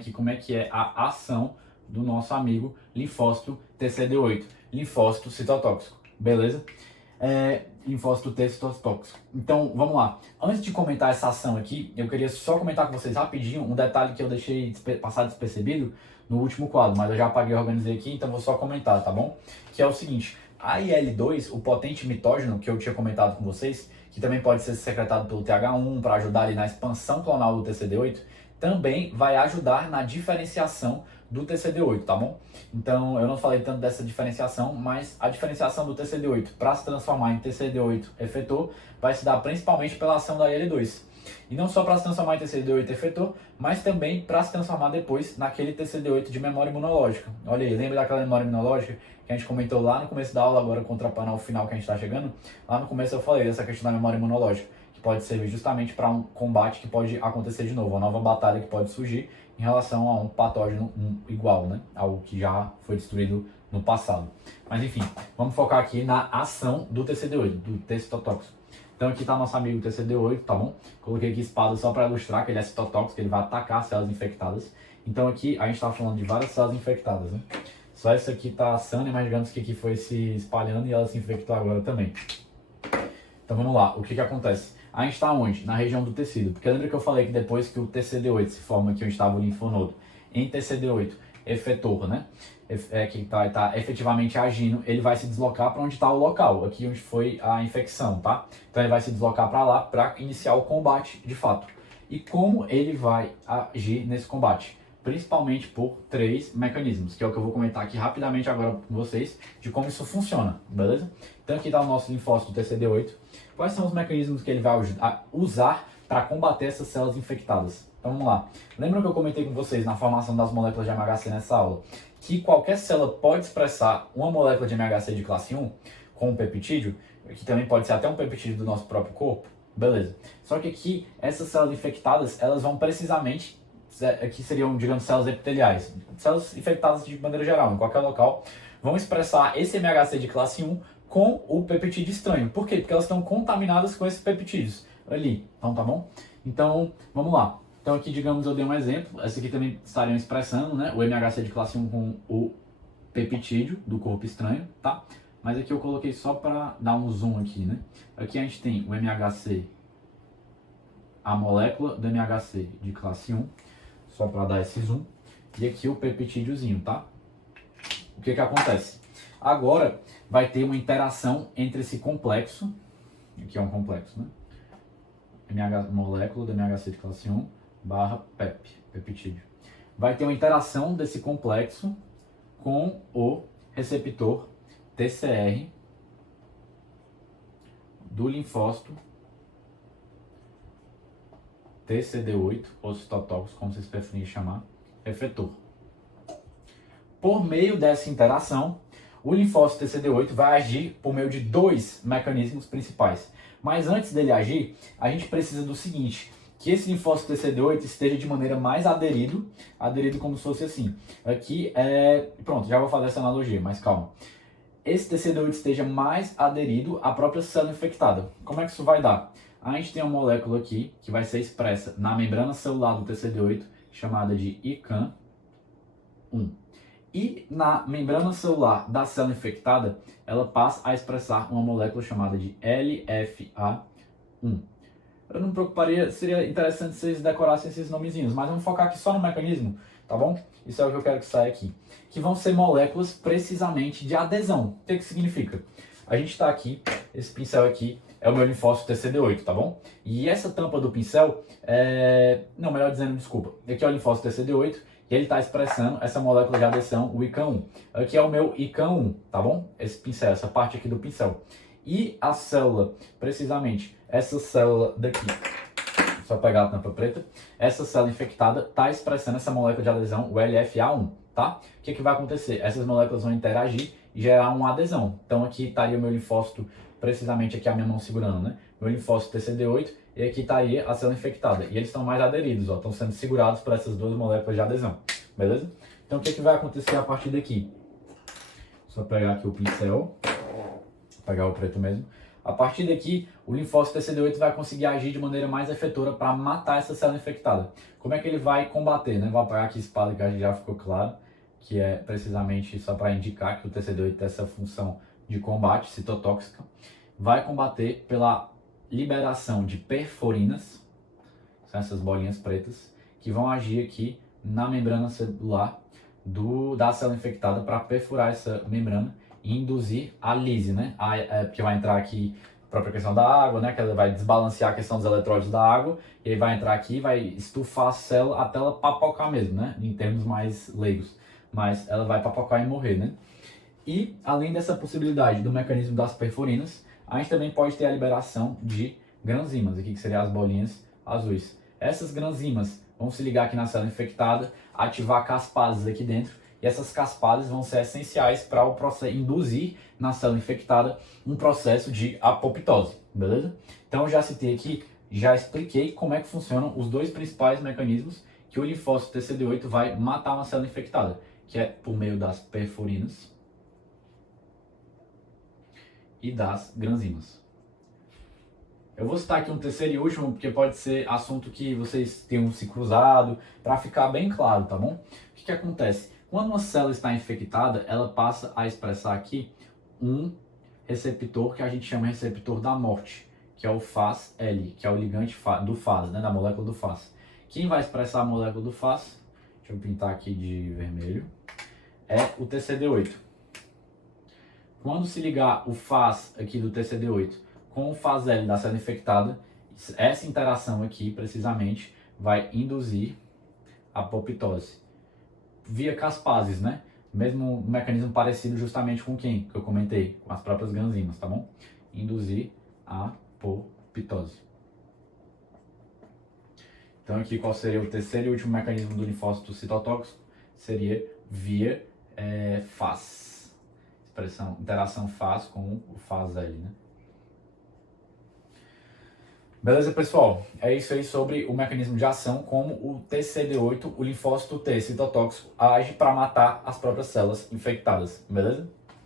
aqui como é que é a ação do nosso amigo linfócito TCD8, linfócito citotóxico, beleza? Linfócito T citotóxico. Então, vamos lá. Antes de comentar essa ação aqui, eu queria só comentar com vocês rapidinho um detalhe que eu deixei passar despercebido no último quadro, mas eu já apaguei e organizei aqui, então vou só comentar, tá bom? Que é o seguinte, a IL-2, o potente mitógeno que eu tinha comentado com vocês, que também pode ser secretado pelo TH1 para ajudar ali na expansão clonal do TCD8, também vai ajudar na diferenciação do TCD8, tá bom? Então, eu não falei tanto dessa diferenciação, mas a diferenciação do TCD8 para se transformar em TCD8 efetor vai se dar principalmente pela ação da IL-2. E não só para se transformar em TCD8 efetor, mas também para se transformar depois naquele TCD8 de memória imunológica. Olha aí, lembra daquela memória imunológica que a gente comentou lá no começo da aula, agora contrapando ao final que a gente está chegando? Lá no começo eu falei dessa questão da memória imunológica, que pode servir justamente para um combate que pode acontecer de novo, uma nova batalha que pode surgir em relação a um patógeno igual, né? Algo que já foi destruído no passado. Mas enfim, vamos focar aqui na ação do TCD8, do T citotóxico. Então aqui está nosso amigo TCD8, tá bom? Coloquei aqui espada só para ilustrar que ele é citotóxico, ele vai atacar células infectadas. Então aqui a gente está falando de várias células infectadas, né? Só essa aqui está sã, mas digamos que aqui foi se espalhando e ela se infectou agora também. Então vamos lá, o que acontece? A gente está onde? Na região do tecido. Porque lembra que eu falei que depois que o TCD8 se forma aqui onde estava o linfonodo, em TCD8 efetor, né? Que está efetivamente agindo, ele vai se deslocar para onde está o local, aqui onde foi a infecção, tá? Então ele vai se deslocar para lá para iniciar o combate de fato. E como ele vai agir nesse combate? Principalmente por 3 mecanismos, que é o que eu vou comentar aqui rapidamente agora com vocês, de como isso funciona, beleza? Então aqui está o nosso linfócito TCD8. Quais são os mecanismos que ele vai usar para combater essas células infectadas? Então vamos lá. Lembram que eu comentei com vocês na formação das moléculas de MHC nessa aula, que qualquer célula pode expressar uma molécula de MHC de classe 1 com um peptídeo, que também pode ser até um peptídeo do nosso próprio corpo? Beleza. Só que aqui, essas células infectadas, elas vão precisamente, aqui seriam, digamos, células epiteliais, células infectadas de maneira geral, em qualquer local, vão expressar esse MHC de classe 1 com o peptídeo estranho. Por quê? Porque elas estão contaminadas com esses peptídeos ali. Então, tá bom? Então, vamos lá. Então aqui, digamos, eu dei um exemplo. Essa aqui também estariam expressando, né, o MHC de classe 1 com o peptídeo do corpo estranho, tá? Mas aqui eu coloquei só para dar um zoom aqui, né? Aqui a gente tem o MHC, a molécula do MHC de classe 1, só para dar esse zoom. E aqui o peptídeozinho, tá? O que acontece? Agora vai ter uma interação entre esse complexo, aqui é um complexo, né? Molécula do MHC de classe 1 barra peptídeo. Vai ter uma interação desse complexo com o receptor TCR do linfócito TCD8, ou citotóxico, como vocês preferirem chamar, efetor. Por meio dessa interação, o linfócito TCD8 vai agir por meio de 2 mecanismos principais. Mas antes dele agir, a gente precisa do seguinte, que esse linfócito TCD8 esteja de maneira mais aderido como se fosse assim. Aqui pronto, já vou fazer essa analogia, mas calma. Esse TCD8 esteja mais aderido à própria célula infectada. Como é que isso vai dar? A gente tem uma molécula aqui, que vai ser expressa na membrana celular do TCD8, chamada de ICAM1. E na membrana celular da célula infectada, ela passa a expressar uma molécula chamada de LFA1. Eu não me preocuparia, seria interessante se vocês decorassem esses nomezinhos, mas vamos focar aqui só no mecanismo, tá bom? Isso é o que eu quero que saia aqui. Que vão ser moléculas precisamente de adesão. O que significa? A gente está aqui, esse pincel aqui é o meu linfócito TCD8, tá bom? E essa tampa do pincel, não, melhor dizendo, desculpa. Aqui é o linfócito TCD8 e ele está expressando essa molécula de adesão, o ICAM1. Aqui é o meu ICAM1, tá bom? Esse pincel, essa parte aqui do pincel. E a célula, precisamente, essa célula daqui, só pegar a tampa preta, essa célula infectada está expressando essa molécula de adesão, o LFA1, tá? O que vai acontecer? Essas moléculas vão interagir e gerar uma adesão. Então aqui estaria o meu linfócito, precisamente aqui a minha mão segurando, né? Meu linfócito TCD8 e aqui estaria a célula infectada. E eles estão mais aderidos, ó, estão sendo segurados por essas 2 moléculas de adesão, beleza? Então o que vai acontecer a partir daqui? Só pegar aqui o pincel, pegar o preto mesmo. A partir daqui, o linfócito TCD8 vai conseguir agir de maneira mais efetiva para matar essa célula infectada. Como é que ele vai combater, né? Vou apagar aqui esse padrão que já ficou claro, que é precisamente só para indicar que o TCD8 tem essa função de combate citotóxica. Vai combater pela liberação de perforinas, são essas bolinhas pretas, que vão agir aqui na membrana celular da célula infectada para perfurar essa membrana e induzir a lise, né? Porque vai entrar aqui a própria questão da água, né? Que ela vai desbalancear a questão dos eletrólitos da água, e aí vai entrar aqui e vai estufar a célula até ela papocar mesmo, né? Em termos mais leigos. Mas ela vai papocar e morrer, né? E, além dessa possibilidade do mecanismo das perforinas, a gente também pode ter a liberação de granzimas, aqui que seriam as bolinhas azuis. Essas granzimas vão se ligar aqui na célula infectada, ativar caspases aqui dentro, e essas caspases vão ser essenciais para o processo induzir na célula infectada um processo de apoptose, beleza? Então eu já citei aqui, já expliquei como é que funcionam os dois principais mecanismos que o linfócito TCD8 vai matar uma célula infectada, que é por meio das perforinas e das granzimas. Eu vou citar aqui um terceiro e último, porque pode ser assunto que vocês tenham se cruzado, para ficar bem claro, tá bom? O que acontece? Quando uma célula está infectada, ela passa a expressar aqui um receptor que a gente chama de receptor da morte, que é o FAS-L, que é o ligante do FAS, né, da molécula do FAS. Quem vai expressar a molécula do FAS, deixa eu pintar aqui de vermelho, é o TCD8. Quando se ligar o FAS aqui do TCD8 com o FAS-L da célula infectada, essa interação aqui, precisamente, vai induzir a apoptose via caspases, né? Mesmo mecanismo parecido justamente com quem? Que eu comentei, com as próprias granzimas, tá bom? Induzir a apoptose. Então aqui qual seria o terceiro e último mecanismo do linfócito citotóxico? Seria via FAS. Interação FAS com o FAS-L, né? Beleza, pessoal? É isso aí sobre o mecanismo de ação, como o TCD8, o linfócito T citotóxico, age para matar as próprias células infectadas, beleza?